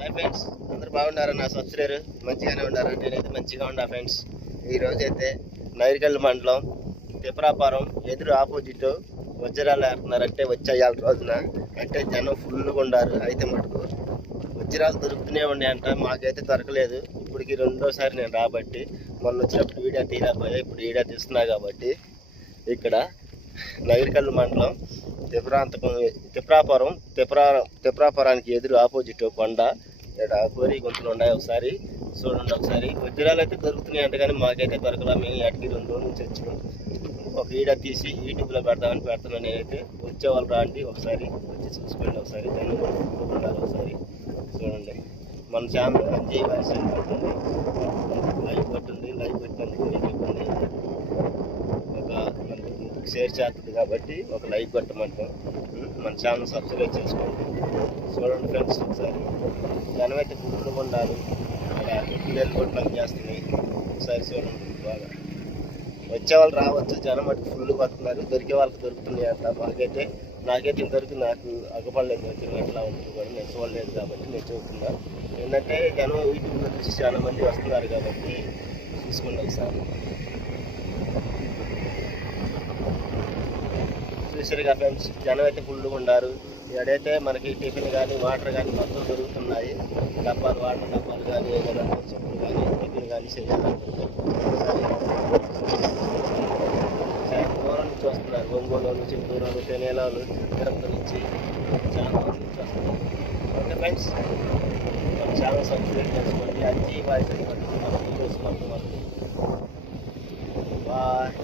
Hi friends, అందరు బాగున్నారా? నా సబ్స్క్రైబర్ మంచిగానే ఉన్నారా? నేనైతే మంచిగా ఉన్నా ఫ్రెండ్స్. ఈరోజు అయితే నైరికల్ మండలం తిప్రాపురం ఎదురు ఆపోజిట్ వజ్రాలు వేస్తున్నారంటే వచ్చేయాల రోజున అంటే జనం ఫుల్గా ఉండారు. అయితే మటుకు వజ్రాలు దొరుకుతూనే ఉన్నాయంట, మాకైతే దొరకలేదు. ఇప్పటికి రెండోసారి నేను రాబట్టి, మొన్న వచ్చినప్పుడు వీడియో తీయలేకపోయా, ఇప్పుడు వీడియో తీస్తున్నా కాబట్టి ఇక్కడ నైరికల్ మండలం తిప్రాపురానికి ఎదురు ఆపోజిట్ కొండ ఇక్కడ కోరి గుంతలు ఉన్నాయి. ఒకసారి చూడండి. ఒకసారి వజ్రాలు అయితే దొరుకుతున్నాయి అంటే, కానీ మాకైతే దొరకలా. మేము ఎటుకి 2 రోజుల నుంచి వచ్చినాం. ఒక వీడియో తీసి యూట్యూబ్లో పెడతామని పెడుతున్నాను నేనైతే. వచ్చేవాళ్ళు రాండి, ఒకసారి వచ్చి చూసుకోండి. ఒకసారి జనం కూడా ఉండాలి. ఒకసారి చూడండి. మన ఛానల్ అంజయ్ వాయిస్ అని పడుతుంది, లైవ్ పట్టుంది. లైవ్ పెట్టినందుకు మీకు ఇబ్బంది అయితే ఒక షేర్ చేస్తుంది కాబట్టి ఒక లైక్ కొట్టమంటాం. మన ఛానల్ సబ్స్క్రైబ్ చేసుకోండి. చూడండి ఫ్రెండ్స్, ఒకసారి జనం అయితే గుడ్లు ఉండాలి. అక్కడ పిల్లలు కూడా పని చేస్తున్నాయి. ఒకసారి చూడండి. బాగా వచ్చేవాళ్ళు రావచ్చు, జనం మటుకు ఫుల్ పడుతున్నారు. దొరికే వాళ్ళకి దొరుకుతున్నాయి అంట. నాకైతే ఇంతవరకు నాకు అగ్గపడలేదు. వచ్చిన ఎట్లా ఉంటుంది కూడా నేను చూడలేదు కాబట్టి నేను చెబుతున్నా. ఏంటంటే జనం యూట్యూబ్లో చూసి చాలా మంది వస్తున్నారు కాబట్టి చూసుకోండి. ఒకసారి చూసారుగా ఫ్రెండ్స్, జనం అయితే ఫుల్గా ఉన్నారు. ఎక్కడైతే మనకి టిఫిన్ కానీ వాటర్ కానీ మొత్తం దొరుకుతున్నాయి. డబ్బాలు, వాటర్ డబ్బాలు కానీ, ఏదైనా చెప్పులు కానీ, టిఫిన్ కానీ చేయాలనుకుంటే దూరం నుంచి వస్తున్నారు. ఒంగోలు నుంచి, చిత్తూరు, తెనేలాలు, తిరుపతి నుంచి చాలా మంది నుంచి వస్తున్నారు. ఓకే ఫ్రెండ్స్, మన ఛానల్ సబ్స్క్రైబ్ చేసుకోండి. అంజీ వాయిస్ అని పట్టుకున్నాం. వీడియోస్ మొత్తం బాయ్.